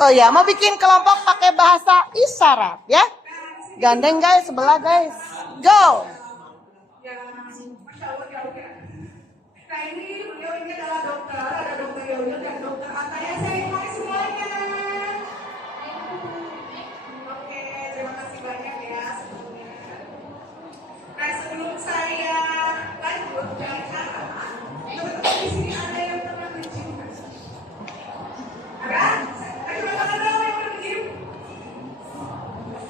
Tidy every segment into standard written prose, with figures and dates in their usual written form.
Oh ya, mau bikin kelompok pakai bahasa isyarat ya. Gandeng guys, sebelah guys. Go. Nah ini beliau ini adalah dokter, ada dokter Yoyo dan dokter Ataya. Saya hai semuanya. Oke, terima kasih banyak ya sebelumnya. Nah sebelum saya lanjut bicara, teman-teman di sini ada yang pernah mencium? Ada? Ayo tangan dong yang pernah mencium.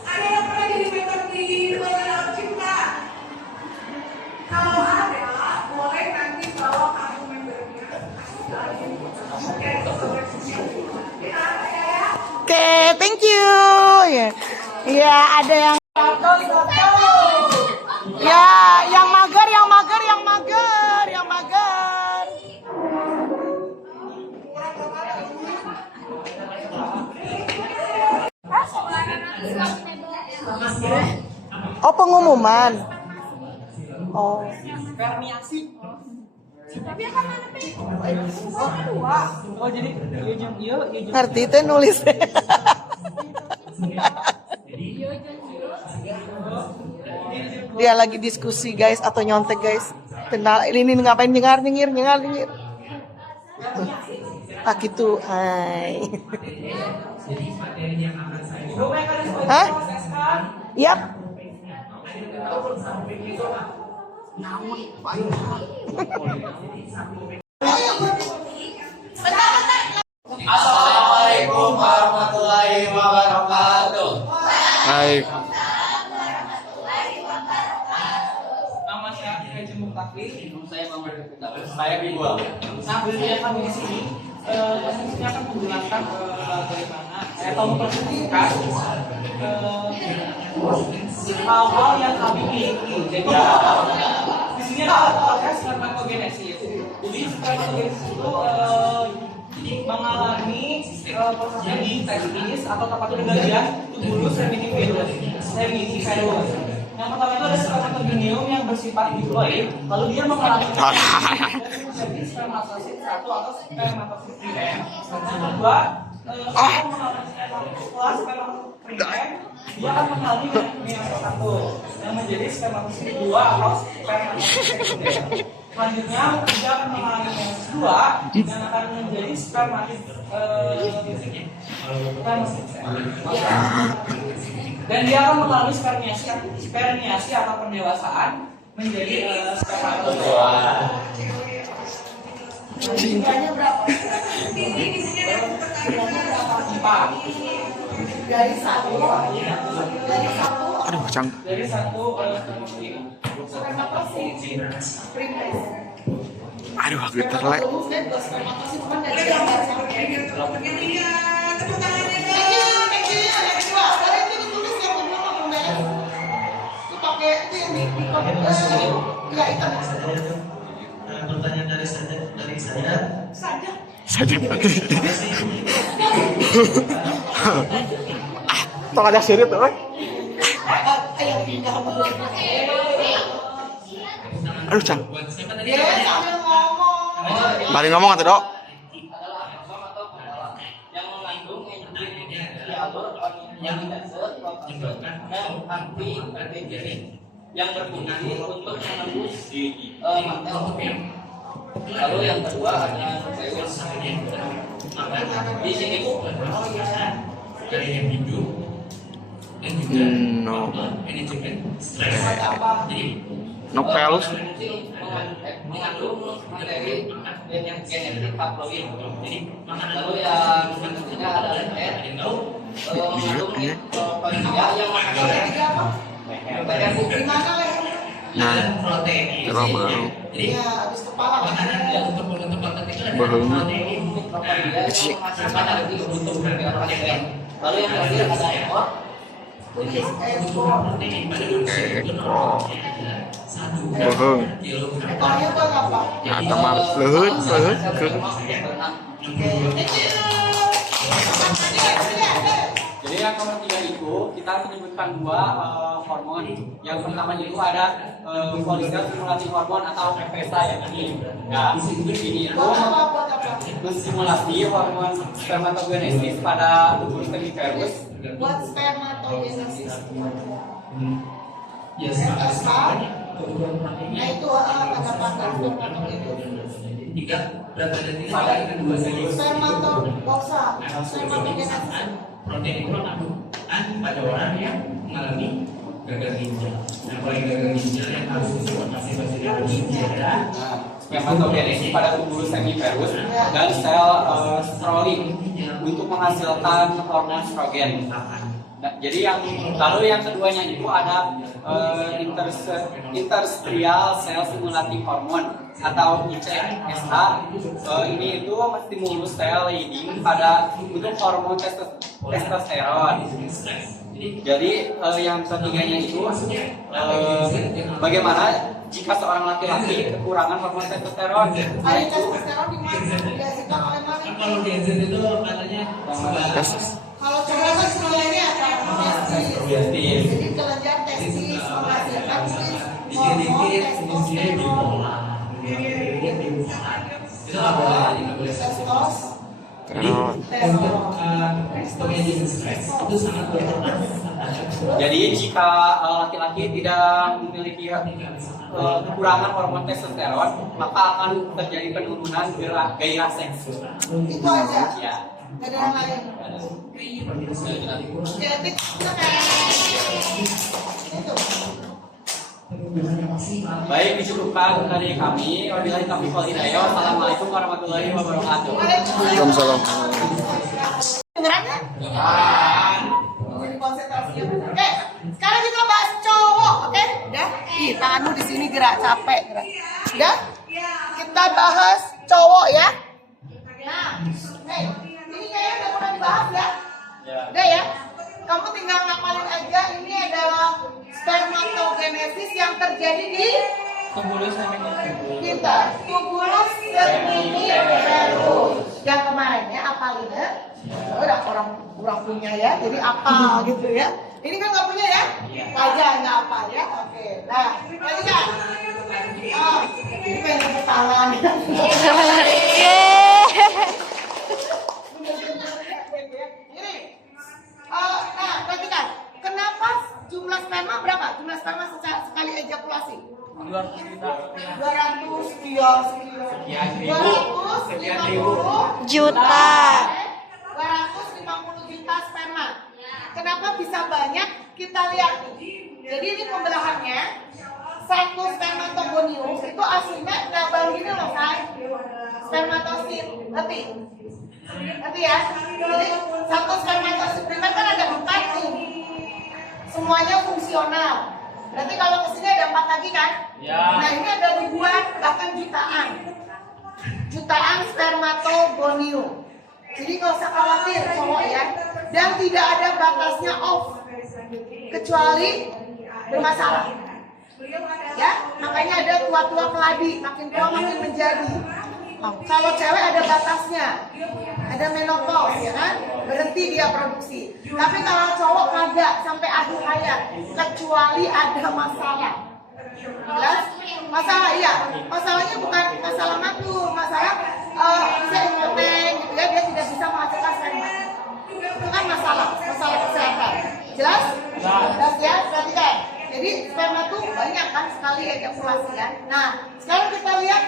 Ada yang pernah jadi member di Dalam Cinta? Kalau ada, boleh nanti bawa kartu membernya. Oke, thank you. Ya, ada yang ya, yang mager. Oh, pengumuman. Oh. Oh jadi Ngerti teh nulis. Dia lagi diskusi guys atau nyontek guys. Kenal ini ngapain nyengir. Tak gitu. Hai. Hah? Yap. Assalamualaikum warahmatullahi wabarakatuh. Baik. nama saya Haji Muktafir, Saya Muhammad Muktafir. Saya Bimbo. nah beliau kami di sini saya akan menjelaskan bagaimana atau mempresentasikan hal-hal yang kami miliki. Jadi di sini ada proses spermatogenesis. Jadi spermatogenesis itu mengalami prosesnya di testis atau tepatnya di bagian tubulus seminiferus. Yang pertama itu ada spermatogeneum yang bersifat diploid, lalu dia mengalami menjadi spermatosit 1 atau spermatosit primer. Yang kedua, setelah spermatosit primer, dia akan mengalami meiosis 1 yang menjadi spermatosit 2 atau spermatosit sekunder. Selanjutnya, dia akan mengalami meiosis 2 yang akan menjadi spermatosit dan dia akan mengalami spermiasi atau pendewasaan menjadi spermatozoa. Tingginya berapa? Tinggi di sini ada pertanyaan 4. Dari satu. Aduh, cang. Dari satu Aduh, getar lek. Pertanyaan dari saya. Saja. Tong ada sirit tuh, Aduh, cang. Mari ngomong atuh, Dok. yang mengandung enzim dialur dan anti-antigenik yang berfungsi untuk menembus mantel. Lalu yang kedua ada nukleus. Di sini Dari yang hidup dan juga manajemen stres. Jadi Nukleus. mengandung materi yang genetik haploid. Lalu yang ketiga adalah mengandung mitokondria yang bagian bukti Nah, protein. kalau mau Jadi makanan yang untuk membentuk otot itu ada Bahannya. protein. Kecil. Lalu yang terakhir ada ekor. Protein pada manusia itu normal adalah 1 bohong. kilogram. Atau mah leuheut ke. Jadi yang nomor 3 itu kita menyebutkan dua hormon. Yang pertama itu ada follicle stimulating hormone atau FSH ya ini. Nah, ini itu menstimulasi hormon spermatogenesis pada tubuh semiferus. Buat spermatogenesis. Ya, FSH. Nah itu tanda-tanda spermatogenesis. jika berat badan ini pada kedua segi Spermatogosa. Spermatogenesis. protein itu akan pada orang yang mengalami gagal ginjal. Nah, kalau gagal ginjal yang harus masih gagal ginjal ya. Spermatogenesis pada tubuh semiferus dan sel strolin untuk menghasilkan hormon estrogen. Nah, jadi yang keduanya itu ada interstitial cell stimulating hormone atau ICSH. Ini itu menstimulus sel lining pada untuk hormon testosteron. Jadi yang ketiganya itu bagaimana jika seorang laki-laki kekurangan hormon testosteron? Ada testosteron di mana? Dihasilkan oleh mana? Kalau di NZ itu katanya Kalau cowok kan semuanya apa? Testis. Testis. Jadi kelenjar testis menghasilkan dikit-dikit hormon fungsinya bipolar. Itu nggak boleh testos. Untuk stres itu sangat berperan. Jadi jika laki-laki tidak memiliki kekurangan hormon testosteron, maka akan terjadi penurunan gairah seks. Itu aja. Ya. Gak ada yang lain. Jadi itu. Baik, dicukupkan dari kami. Wabillahi taufiq wal hidayah. Wassalamualaikum warahmatullahi wabarakatuh. Waalaikumsalam. Beneran kan? Jadi konsentrasi. Oke, sekarang kita bahas cowok, oke? Udah? Ih, tanganmu di sini gerak, capek gerak. Udah? Kita bahas cowok ya. Nah, ini kayaknya udah pernah dibahas ya? Udah ya? Kamu tinggal ngapalin aja, ini adalah spermatogenesis yang terjadi di Tubulus semiferus. kita. Tubulus semiferus. Yang kemarin ya, apalin ya. Udah orang punya ya, jadi apal gitu ya. Ini kan nggak punya ya? Aja nggak apal ya. Oke. Nah, tadi kan? Oh, ini pengen kesalahan. Ini. Nah, perhatikan. Kenapa jumlah sperma berapa? Jumlah sperma sekali ejakulasi? 200 Juta. 250 juta sperma. Kenapa bisa banyak? Kita lihat nih. Jadi ini pembelahannya. Satu spermatogonium itu aslinya nggak baru ini loh, say. Spermatosit, ngerti? Ngerti ya? Jadi satu spermatosit primer kan ada 4 nih. Semuanya fungsional. Berarti kalau kesini ada 4 lagi kan? Ya. Nah ini ada ribuan bahkan jutaan. Jutaan spermatogonium. Jadi nggak usah khawatir cowok ya. Dan tidak ada batasnya off. Kecuali bermasalah. Ya, makanya ada tua-tua keladi, makin tua makin menjadi. Kalau cewek ada batasnya, ada menopause ya kan, berhenti dia produksi. Tapi kalau cowok kagak sampai akhir hayat, kecuali ada masalah. Jelas? Masalah iya. Masalahnya bukan masalah makhluk, masalah bisa impoten gitu ya, dia tidak bisa menghasilkan sperma. Itu kan masalah kesehatan. Jelas? Jelas ya, perhatikan. Jadi sperma tuh banyak kan sekali ejakulasi kan. Nah, sekarang kita lihat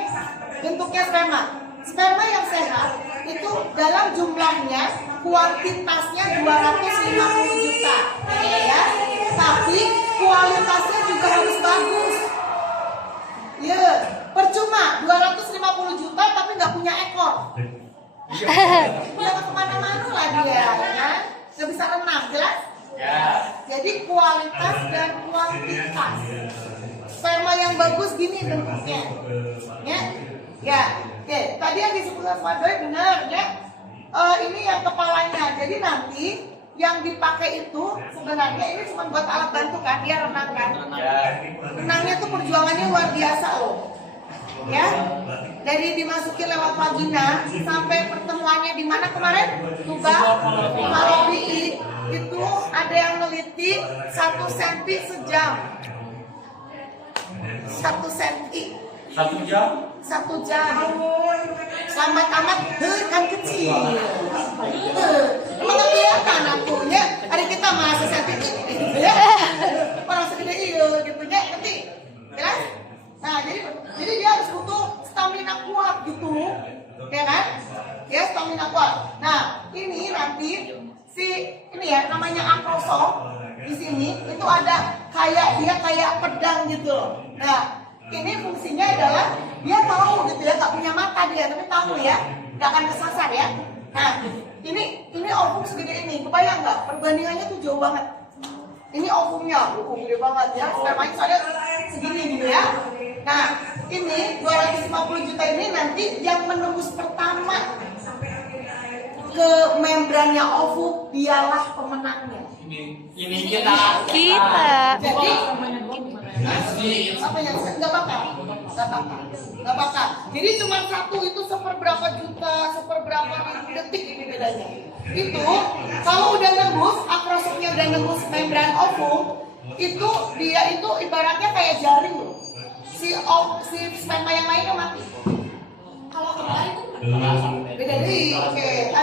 bentuknya sperma. Sperma yang sehat itu dalam jumlahnya, kuantitasnya 250 juta. Ya. Tapi kualitasnya juga harus bagus. Ya, percuma 250 juta tapi nggak punya ekor. Dia kemana-mana lah dia, ya kan? Nggak bisa renang, jelas? Ya. Jadi kualitas dan kuantitas. Sperma yang bagus gini bentuknya. Ya. Ya. Oke, tadi yang disebutkan Pak Doi benar ya. Ini yang kepalanya. Jadi nanti yang dipakai itu sebenarnya ini cuma buat alat bantu kan, dia renang kan. Renangnya tuh perjuangannya luar biasa loh. Ya. Dari dimasukin lewat vagina sampai pertemuannya di mana kemarin? Tuba, Farobi itu peneliti 1 senti sejam. 1 senti 1 jam. 1 jam. Tamat-tamat kan kecil. Emang gak kelihatan akunya. Hari kita masa senti gitu ya. Orang segede iya gitu ya. Ngerti? Jelas? Nah, jadi dia harus butuh stamina kuat gitu. Ya kan? Ya, stamina kuat. Nah, ini nanti ini ya namanya akrosom di sini itu ada kayak pedang gitu. Nah, ini fungsinya adalah dia tahu gitu ya, tak punya mata dia tapi tahu ya, nggak akan kesasar ya. Nah, ini ovum segede ini, kebayang nggak? Perbandingannya tuh jauh banget. Ini ovumnya, gede banget ya. Spermanya soalnya segini gitu ya. Nah, ini 250 juta ini nanti yang menembus pertama ke membrannya ovum dialah pemenangnya. Ini kita. Jadi apa yang nggak bakal. Jadi cuma satu itu seperberapa juta, seperberapa detik ini bedanya. Itu kalau udah nembus, akrosomnya udah nembus membran ovum, itu dia itu ibaratnya kayak jaring loh. Si sperma yang lainnya mati. Kalau kembali itu beda nih. Oke,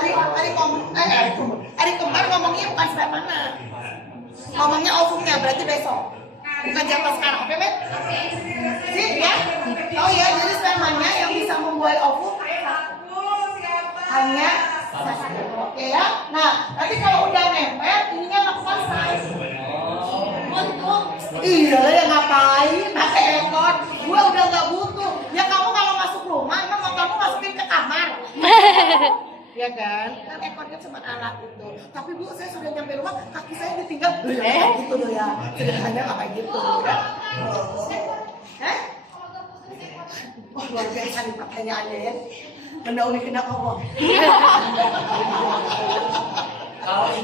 hari kembar ngomongnya bukan spermanya, ngomongnya ovumnya, berarti besok. Bukan jam sekarang, oke Bet? Sip ya? Oh ya, jadi spermanya yang bisa membuai ovum hanya satu. Oke ya? Nah, nanti kalau udah nempel, ininya nggak selesai. Iya ya ngapain? Pakai ekor? Gue udah nggak butuh. Ya kamu kalau masuk rumah, emang mau kamu masukin ke kamar. Ya kan? Kan ekornya cuma alat itu. Tapi Bu, saya sudah nyampe rumah, kaki saya ditinggal. Gitu loh ya. Sederhana nggak kayak gitu ya. Oh, luar biasa nih pertanyaannya ya. Mendahului kena ngomong.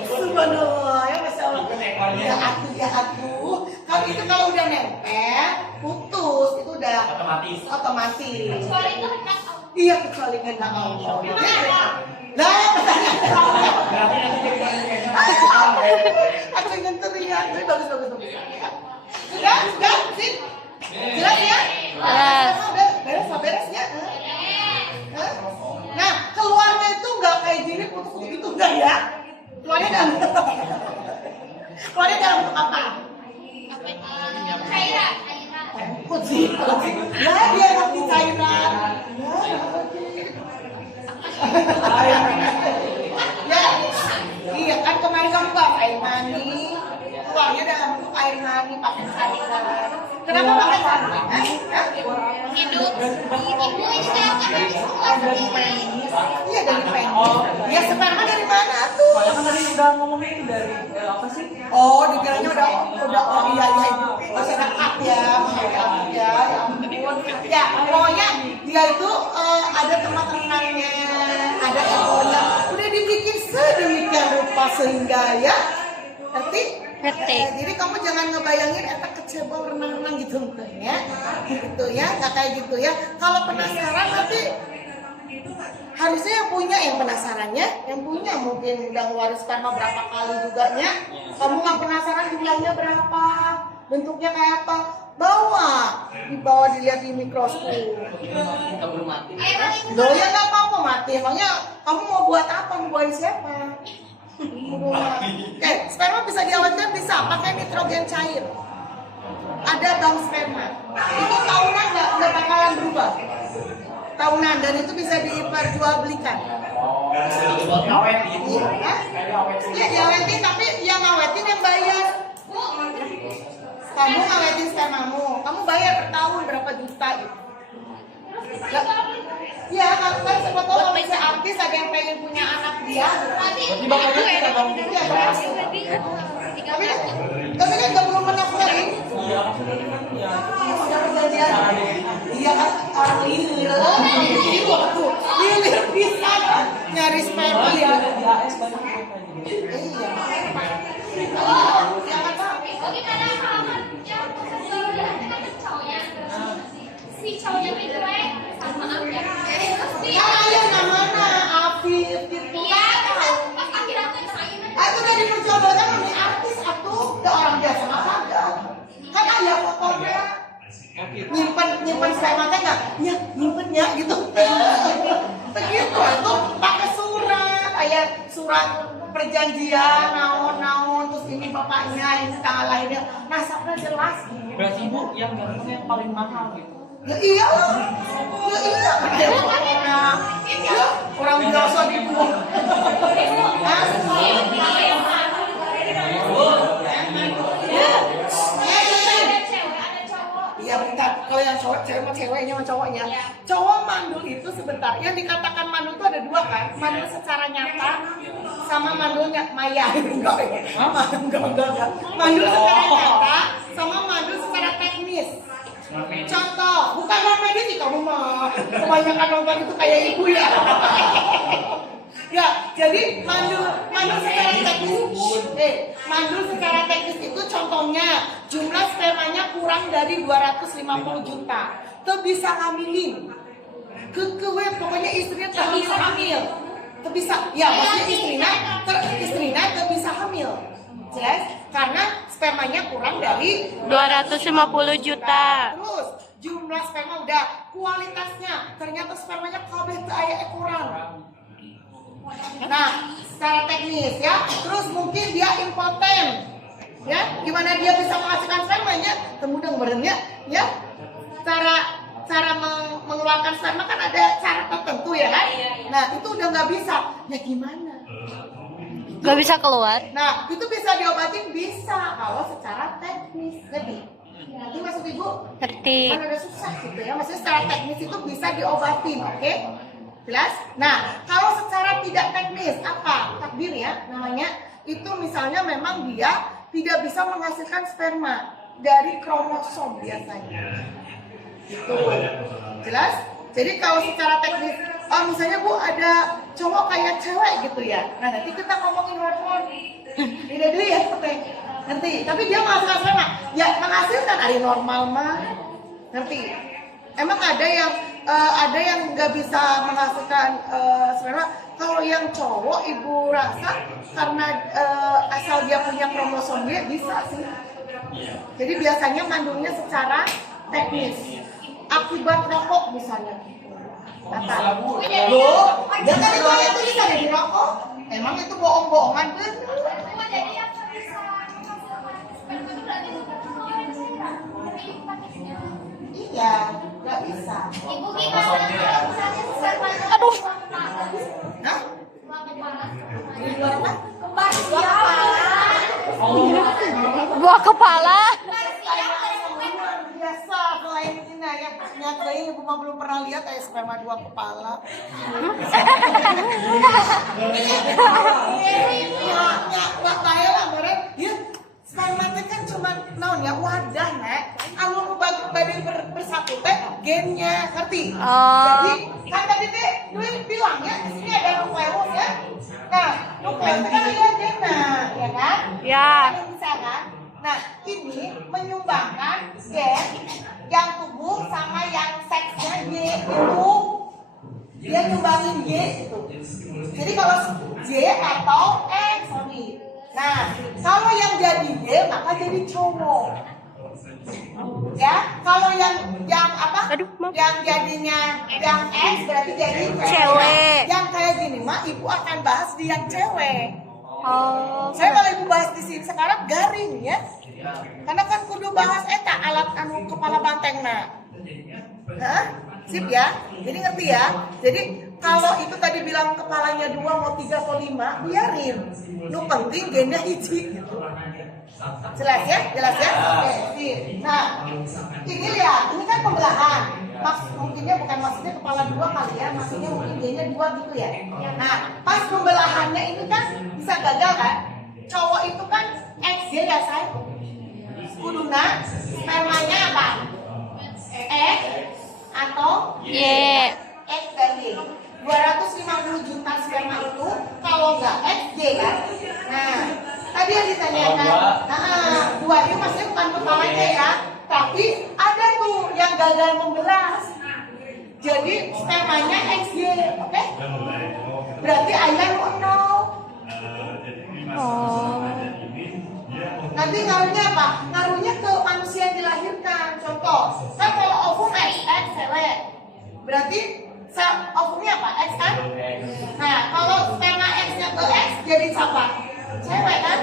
Subhanallah, ya Masya Allah. Ya aku. Kalau itu kalau udah nempel, putus, itu udah otomatis. Kecuali itu hendak Iya, kecuali kena Allah. Lah, aku ingin teriak. Bagus. Sudah, sip. Jelas ya? Beres ya? Nah, keluarnya itu nggak kayak gini putus gitu enggak ya? Keluarnya dalam bentuk apa? cairan. Kucing. Lah dia ngerti cairan. Ya, iya kan kemarin kamu bahas air mani, keluarnya dalam bentuk air mani pakai cairan. Kenapa pakai cairan? Hidup Iya dari penis. Ya sperma dari mana tuh? Soalnya kan tadi udah ngomongin dari apa sih? Oh, dikiranya udah oh iya itu masyarakat ya, ya ampun. Ya pokoknya dia itu ada tempat renangnya, ada ekornya, udah dibikin sedemikian rupa sehingga ya, ngerti? Jadi kamu jangan ngebayangin etak kecebong renang-renang gitu ya, nggak kayak gitu ya. Kalau penasaran nanti harusnya yang penasarannya, yang punya mungkin udah ngeluarin sperma berapa kali juga nya. Kamu nggak penasaran jumlahnya berapa, bentuknya kayak apa? Dibawa dilihat di mikroskop. Loh ya nggak apa-apa mati. Emangnya kamu mau buat apa? Mau buat siapa? Sperma bisa diawetkan bisa pakai nitrogen cair. Ada bank sperma. Itu tahunan nggak bakalan berubah. Tahunan dan itu bisa diperjualbelikan. Iya diawetin tapi yang ngawetin yang bayar. Kamu ngawetin spermamu, kamu bayar per tahun berapa juta gitu. Iya kan siapa tahu kalau misalnya artis ada yang pengen punya anak dia. Tapi kan nggak belum menafkarin. Udah perjanjian. Iya kan orang lilir. Ini waktu lilir bisa nyari sperma ya. Iya. Gimana kalau si cowoknya itu sama Afif. Ayah namanya Afif gitu. Iya, pas akhir aku yang saya. Aku udah diperjodohkan sama artis aku. spermanya nggak, ya nyimpennya gitu. Begitu itu pakai surat, kayak surat perjanjian, naon-naon, terus ini bapaknya, ini tanggal lahirnya, nasabnya jelas. Berarti ibu yang yang paling mahal gitu. Ya iya, orang biasa dibuang. Iya bentar, kalau yang cewek mah ceweknya sama cowoknya. Cowok mandul itu sebentar, yang dikatakan mandul itu ada dua kan, mandul secara nyata sama mandulnya maya. Enggak. Mandul secara nyata sama mandul secara teknis. Contoh, bukan non-medis sih kamu mah. Kebanyakan nonton itu kayak ibu ya. Ya, jadi mandul secara teknis. Mandul secara teknis itu contohnya jumlah spermanya kurang dari 250 juta. Tuh bisa ngambilin. Pokoknya istrinya tak bisa hamil. Tuh bisa, ya maksudnya istrinya tuh bisa hamil. Jelas? Karena spermanya kurang dari 250 juta. Terus jumlah sperma udah, kualitasnya ternyata spermanya kabeh teu aya kurang. Nah, secara teknis ya. Terus mungkin dia impoten. Ya, gimana dia bisa menghasilkan spermanya? Temudeng berennya ya. Cara mengeluarkan sperma kan ada cara tertentu ya kan? Nah, itu udah nggak bisa. Ya gimana? Gak bisa keluar. Nah, itu bisa diobatin bisa kalau secara teknis. Ngerti maksud ibu? Ngerti. Kan ada susah gitu ya. Maksudnya secara teknis itu bisa diobatin, oke? Jelas? Nah, kalau secara tidak teknis apa? Takdir ya namanya. Itu misalnya memang dia tidak bisa menghasilkan sperma dari kromosom biasanya. Gitu. Jelas? Jadi kalau secara teknis, misalnya Bu ada cowok kayak cewek gitu ya. Nah nanti kita ngomongin hormon. Beda dulu ya, ngerti? Tapi dia menghasilkan sperma. Ya menghasilkan hari normal mah. Ngerti? Emang ada yang nggak bisa menghasilkan sperma. Kalau yang cowok ibu rasa karena asal dia punya kromosom dia bisa sih. Jadi biasanya mandulnya secara teknis. Akibat rokok misalnya. Loh, dia kan itu bisa jadi rokok. Emang itu bohong-bohongan bener. Iya, nggak bisa. Ibu gimana kalau misalnya spermanya Aduh. Hah? kembar siapa? Buah kepala. Biasa selain ini ya, nyat deui ibu mah belum pernah lihat kayak sperma dua kepala. Nggak kayak lah meren. Ya, sperma teh kan cuma naon ya wadah nek. Anu bagi bersatu teh gennya, ngerti? Jadi kan tadi teh Dwi bilang ya di sini ada nukleus ya. Nah, nukleus kan ada gennya, ya kan? Ya. Bisa kan? Nah, ini menyumbangkan gen yang tubuh sama yang seksnya Y itu. Dia nyumbangin Y itu. Jadi kalau Y atau X, sorry. Nah, kalau yang jadi Y maka jadi cowok. Ya, kalau yang apa? Aduh, Mam. Yang jadinya yang X berarti jadi Cewek. Yang kayak gini mah ibu akan bahas di yang cewek. Oh. Saya kalau ibu bahas di sini sekarang garing ya. Karena kan kudu bahas eta alat anu kepala banteng nah. Hah? Sip ya. Jadi ngerti ya. Jadi kalau itu tadi bilang kepalanya 2 mau 3 atau 5, biarin. Nu penting gennya hiji gitu. Jelas ya? Jelas ya? Oke, sip. Nah, ini lihat, ini kan pembelahan. Mungkinnya bukan maksudnya kepala 2 kali ya, maksudnya mungkin gennya 2 gitu ya. Nah, pas pembelahannya ini kan bisa gagal kan? Cowok itu kan XY ya say. Kuduna spermanya apa? X atau Y. X tadi 250 juta sperma itu kalau nggak X Y kan? Nah, tadi yang ditanyakan, dua itu maksudnya bukan kepalanya ya, tapi ada tuh yang gagal membelah. Jadi spermanya XY, oke? Berarti ayah 0. Oh. Nanti ngaruhnya apa? Ngaruhnya ke manusia yang dilahirkan. Contoh, kan kalau ovum X cewek. Berarti sel ovumnya apa? X kan? Nah, kalau sperma X-nya ke X jadi siapa? Cewek kan?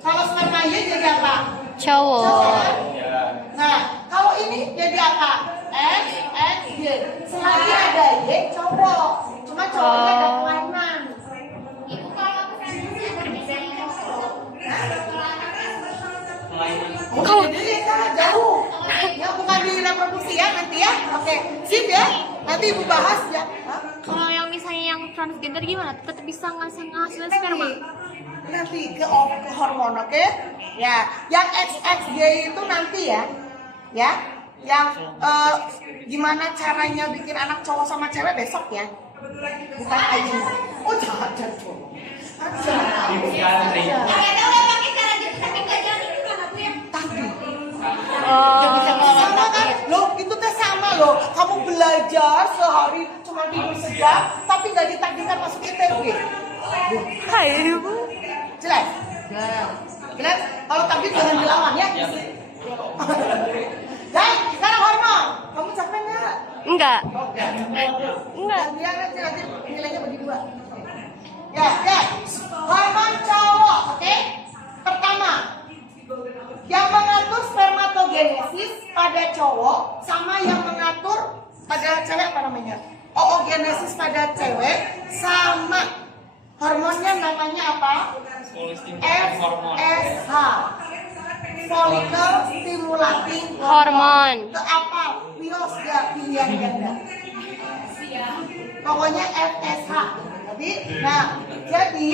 Kalau sperma Y jadi apa? Cowok. Nah, kalau ini jadi apa? X, X, Y. Selagi ada Y, cowok. Cuma cowoknya ada kelainan. Ibu kalau Oh, jadi kan jauh. Ya bukan di reproduksi ya nanti ya. Oke, sip ya. Nanti ibu bahas ya. Hah? Kalau yang misalnya yang transgender gimana? Tetap bisa ngasih sperma? Nanti ke hormon, oke? Ya, yang XXY itu nanti ya. Ya. Yang gimana caranya bikin anak cowok sama cewek besok ya. Bukan aja. Oh, jangan cowok. Aja. ada udah pakai cara gitu tapi nggak jadi gimana tuh ya? Tapi Oh. sama kan? Loh, itu teh sama loh. Kamu belajar sehari cuma tidur sejam, tapi nggak ditakdirkan masuk ITB. Hai ibu. Jelas? Jelas? Kalau takdir jangan dilawan ya. Dan sekarang hormon. Kamu capek nggak? Enggak. Oke. Enggak. Biar nanti nilainya bagi dua. Ya, ya. Hormon cowok, oke? Pertama, yang mengatur spermatogenesis pada cowok sama yang mengatur pada cewek apa namanya? Oogenesis pada cewek sama. Hormonnya namanya apa? FSH. Follicle stimulating Hormon. Ke apa? Pios gak pilihan ganda. Pokoknya FSH. Jadi,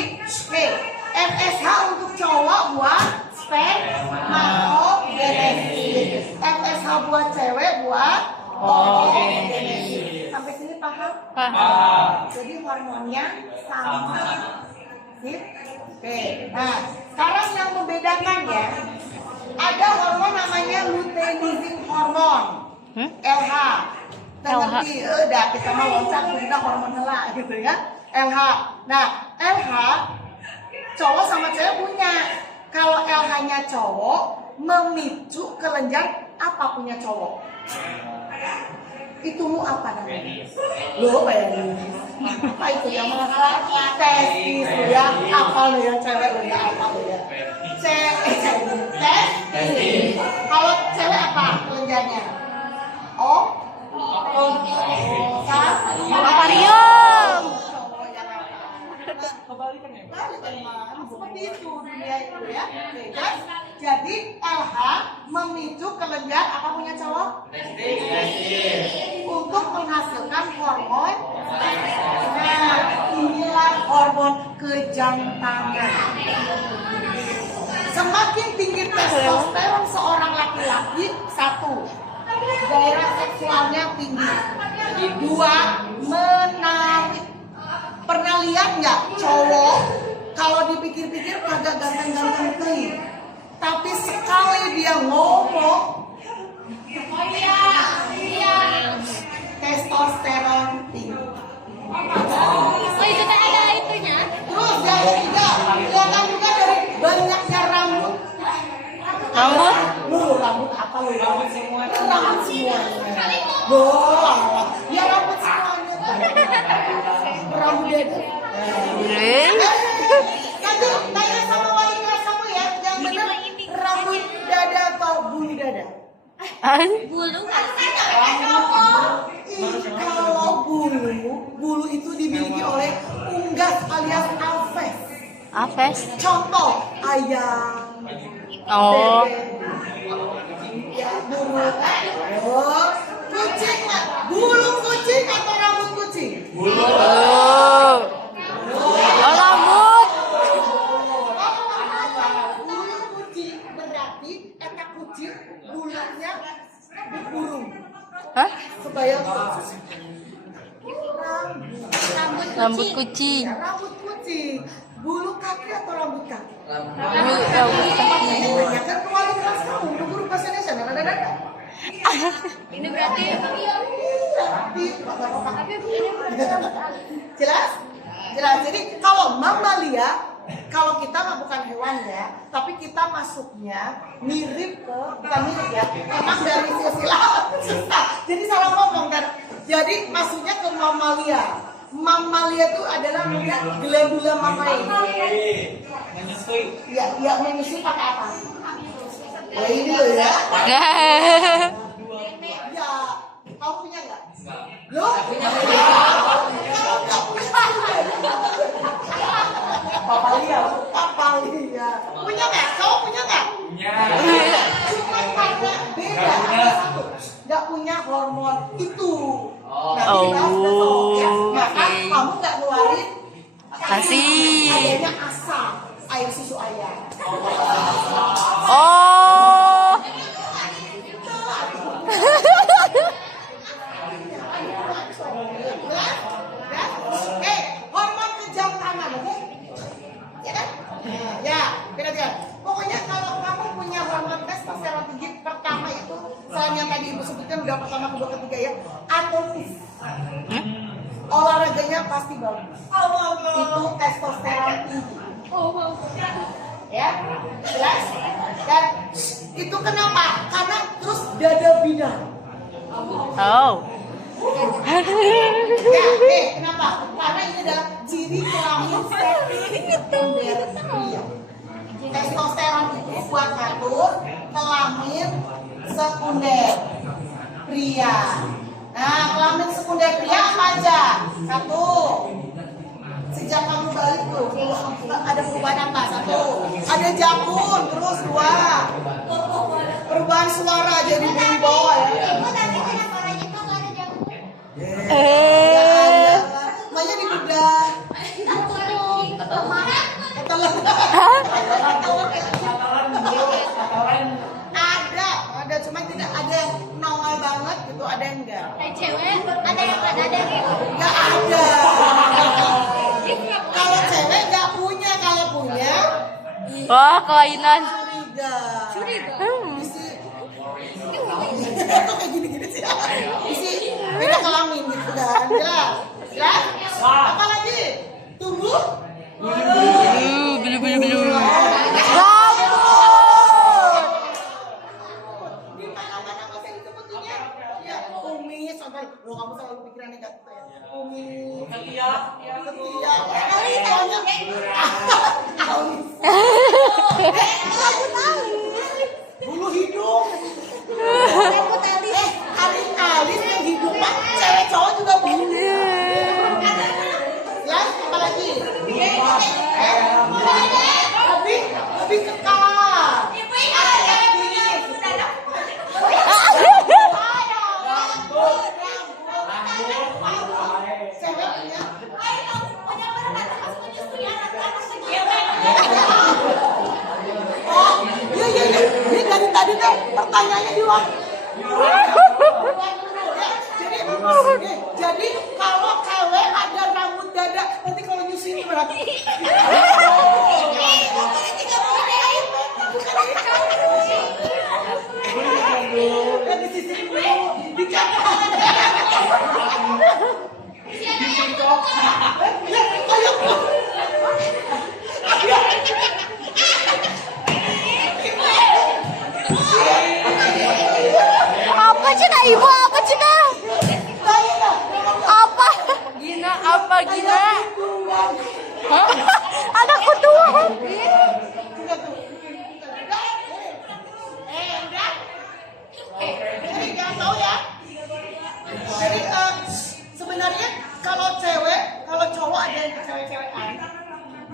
FSH untuk cowok buat spermatogenesis. FSH buat cewek buat oogenesis. Sampai sini paham? Paham. Jadi hormonnya sama. Sip? Oke. Nah, sekarang yang membedakan ya, ada hormon namanya luteinizing hormon, LH. Nanti udah kita mau loncat kita hormon hela gitu ya, LH. Nah, LH cowok sama cewek punya. Kalau LH-nya cowok memicu kelenjar apa punya cowok? Itu apa namanya? Lo bayangin. Apa itu yang mana? Testis ya, apa lo ya cewek lo ya apa lo ya? Testis. Kalau cewek apa kelenjarnya? Oh, Aquarium. Kebalikan ya? Seperti itu dunia itu ya. Guys. Jadi LH memicu kelenjar apa punya cowok? Untuk menghasilkan hormon. Nah, inilah hormon kejantanan. Semakin tinggi testosteron seorang laki-laki, satu, gairah seksualnya tinggi. Dua, menarik. Pernah lihat nggak cowok kalau dipikir-pikir agak ganteng-ganteng clean, tapi sekali dia ngomong, testosteron tinggi. Oh itu kan ada itunya. Terus yang ketiga, kelihatan juga dari banyaknya rambut. Rambut? Rambut apa lu? Rambut semua. Rambut semua. Bola. Ya rambut semuanya. Rambut dede. Nanti tanya sama wali kelas kamu ya, yang benar rambut dada atau bulu dada? Bulu Kalau bulu itu dimiliki oleh unggas alias alves. Aves. Contoh ayam. Oh. Ya, bulu. Oh, kucing. Bulu kucing atau rambut kucing? Oh. Oh rambut. Bulu kucing berarti etak kucing bulunya dikurung. Hah? Kebayang? Rambut kucing. Ya, rambut kucing. Bulu kaki atau rambut kaki? Rambut kaki. Tanyakan ke wali kelas kamu, guru bahasa Indonesia. Nada. ini berarti Jelas? Jelas. Jadi kalau mamalia kalau kita mah bukan hewan ya, tapi kita masuknya mirip ke, bukan mirip ya, memang dari silsilah susah. Jadi salah ngomong kan. Jadi masuknya ke mamalia. Mamalia itu adalah glandula mamae. Menyusui. Ya, menyusui pakai apa? Oh ini loh ya. Ya, kamu punya nggak? Lo? Papalia. Papalia. Punya nggak? Kamu punya nggak? Punya. Cuma karena beda. Nggak punya hormon itu. Nanti dibahas besok ya. Maka kamu nggak ngeluarin Kasih. adanya asam air susu ayam. Oh. Hormon kejantanan, oke? Ya kan? Ya, beda-beda. Pokoknya kalau kamu punya hormon testosteron tinggi pertama itu, selain yang tadi ibu sebutkan udah pertama, kedua, ketiga ya, atletis. Olahraganya pasti bagus. Itu testosteron tinggi. Ya, jelas? Dan itu kenapa? Karena terus dada bidang. Oh. Ya, kenapa? Karena ini adalah ciri kelamin sekunder pria. Testosteron itu buat ngatur kelamin sekunder pria. Nah, kelamin sekunder pria apa aja? Satu, sejak kamu balik tuh ada perubahan apa? Satu, ada jakun. Terus dua, perubahan suara jadi berwibawa ya. Makanya di bedah. Ada, cuma tidak ada yang nongol banget gitu, ada yang enggak. Cewek ada yang nggak ada gitu. Enggak ada. Kalau cewek enggak punya, kalau punya Wah, kelainan. curiga. Isi kok kayak gini-gini sih. Isi beda kelamin gitu kan. Jelas. Jelas? Apa lagi? Tunggu. Belum. Di mana-mana masih disebutnya. Ya, kumis sampai lo kamu selalu pikiran negatif ya. Kumis, Ketiak. ketiak. Alis. Bulu hidung. Alis yang hidung mah cewek cowok juga punya. Ya, apa lagi? Lebih kekal. Cewek punya. Oh, iya. Ini dari tadi tuh pertanyaannya di luar. Jadi kalau cewek ada rambut dada, nanti kalau nyusun berarti. Dan di sisi dulu, di kanan. Apa cina ibu? Apa cina? Apa? Gina apa Gina? Hah? Anakku tua. Jadi jangan tahu ya. Jadi sebenarnya kalau cewek, kalau cowok ada yang cewek-cewekan,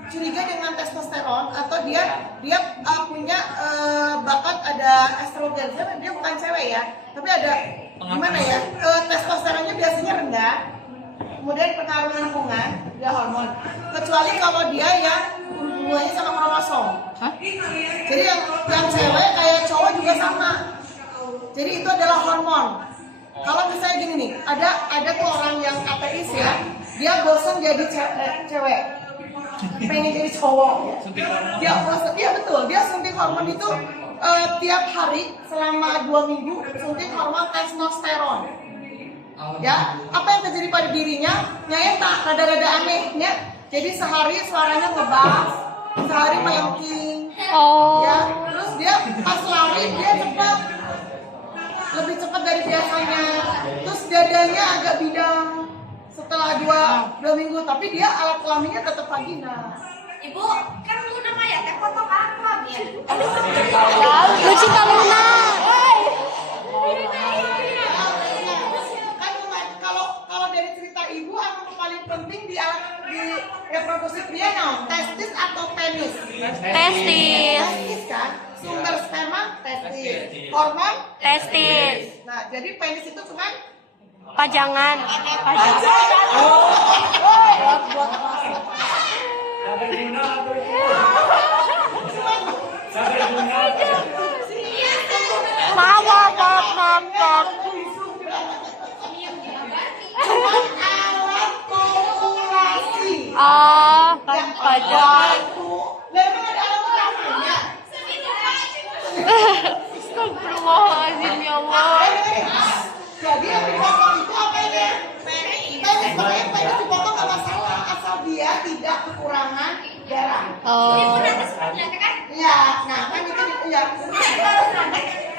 curiga dengan testosteron atau dia punya bakat ada estrogen. Dia bukan cewek ya, tapi ada gimana ya? Testosteronnya biasanya rendah. Kemudian pengaruh lingkungan, dia hormon. Kecuali kalau dia yang hubungannya sama kromosom. Jadi yang cewek kayak cowok juga sama. Jadi itu adalah hormon. Kalau misalnya gini nih, ada tuh orang yang ateis ya, dia bosan jadi cewek, pengen jadi cowok. Dia bosan, iya betul. Dia suntik hormon itu tiap hari selama 2 minggu suntik hormon testosteron. Ya, apa yang terjadi pada dirinya? Nyata rada-rada anehnya. Jadi sehari suaranya ngebas, sehari melengking. Oh. Ya, terus dia pas lari dia cepat, lebih cepat dari biasanya. Terus dadanya agak bidang setelah dua minggu, tapi dia alat kelaminnya tetap vagina. Ibu, kan lu nama ya, teh potong apa ya? Lucita Luna. Kan kalau dari cerita ibu, apa yang paling penting di reproduksi pria no? Testis atau penis? Testis. Testis kan, sumber sperma testis, hormon Testis. Nah, jadi penis itu cuman Pajangan. Maaf. alat kopulasi. Pajangan. Memang ada alat kelaminnya. Astagfirullahaladzim ya Allah. Jadi yang dipotong itu apa ini? Penis, makanya penis dipotong nggak masalah asal dia tidak kekurangan darah. Oh. Iya, nah kan itu ya.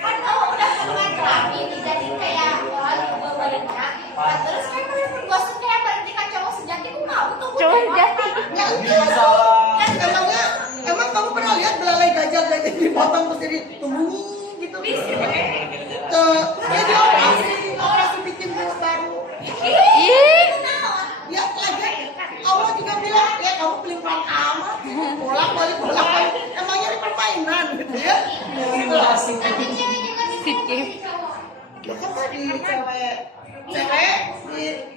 Kan kalau udah kandungan kelamin jadi kayak badannya. Nah, terus kan kalau bergosok kayak berarti kan cowok sejati aku mau tuh. Cowok sejati. Ya, emang kamu pernah lihat belalai gajah dipotong terus jadi tumbuh gitu? Ya dia operasi bikin mulut baru. Ih. Ya lagi Allah juga bilang ya kamu pelin-pelan amat pulang balik. Emangnya ini permainan gitu ya? Tapi cewek juga Sikip. Ya kan tadi cewek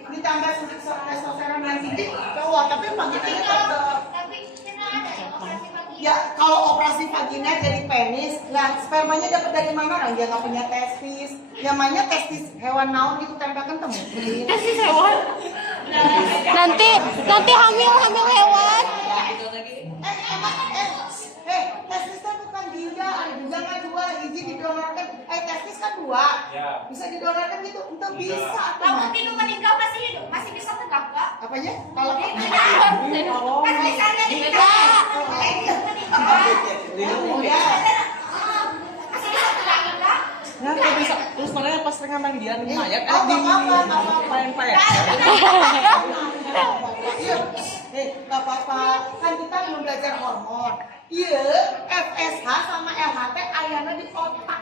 ditambah suntik testosteron yang tinggi cowok, tapi vaginanya tetap. tapi kenal ada yang operasi pagi. Ya kalau operasi vagina jadi penis, nah spermanya dapat dari mana? Orang dia nggak punya testis, namanya testis hewan naon gitu tembakan temuin. Testis hewan. Nanti hamil hewan. Testis kan bukan ginjal, ada ginjal kan dua, hiji didonorkan, testis kan dua, bisa didonorkan gitu, itu bisa. Kamu tidur meninggal masih hidup, masih bisa tegak nggak? Apanya? Kalau Kan misalnya meninggal. Masih bisa tegak nggak? Nah, kok bisa terus mana pas tengah mandian mayat Iya, nggak apa-apa. Kan kita belum belajar hormon. Iya, FSH sama LHT ayana di otak.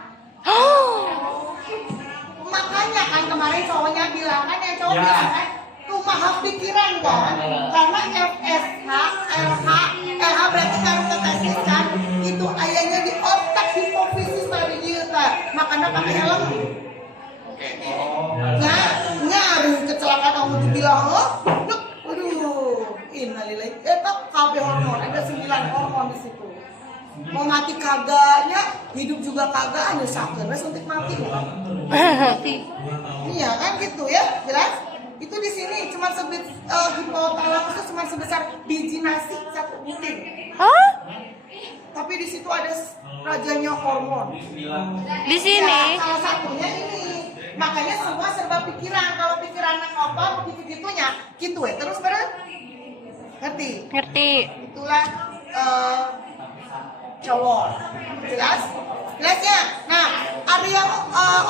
Makanya kan kemarin cowoknya bilang kan, yang cowok bilang kan, kumaha pikiran kan? Karena FSH, LH berarti ngaruh ke testis kan? Itu ayahnya di otak, hipofisis tadi gitu. Makanya pakai helm. Ngaruh kecelakaan kamu dibilang loh. Waduh, innalillahi. KB hormon, ada 9 hormon di situ. Mau mati kagaknya, hidup juga kagak, ada sakit, suntik mati loh. Iya kan gitu ya, jelas? Itu di sini cuma hipotalamus itu cuma sebesar biji nasi 1 butir. Tapi di situ ada rajanya hormon. Di sini. Ya, salah satunya ini. Makanya semua serba pikiran. Kalau pikirannya ngotot begitu-gitunya, gitu ya. Terus ngerti? Itulah cowok. Jelas ya. Nah, ada yang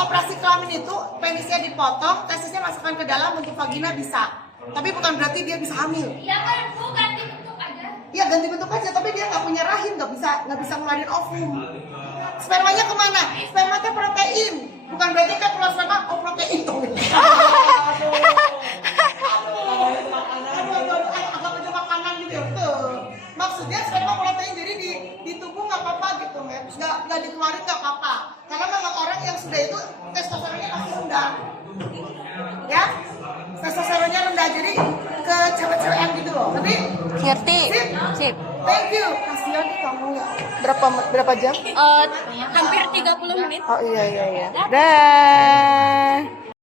operasi kelamin itu penisnya dipotong, testisnya masukkan ke dalam untuk vagina bisa. Tapi bukan berarti dia bisa hamil. Iya kan, Bu, ganti bentuk aja. Iya ganti bentuk aja, tapi dia nggak punya rahim, nggak bisa ngeluarin ovum. Spermanya kemana? Spermanya protein, bukan berarti kan keluar sperma protein tuh. Agak makanan gitu tuh. Maksudnya sperma protein, jadi di tubuh nggak apa-apa gitu, nggak dikeluarin nggak apa-apa. Karena memang orang yang sudah itu testosteronnya masih rendah, ya testosteronnya rendah, jadi ke cewek-cewek yang gitu loh. Ngerti? Sip. Thank you. Kasihan nih kamu ya. Berapa jam? Hampir 30 menit. Oh iya. Dah.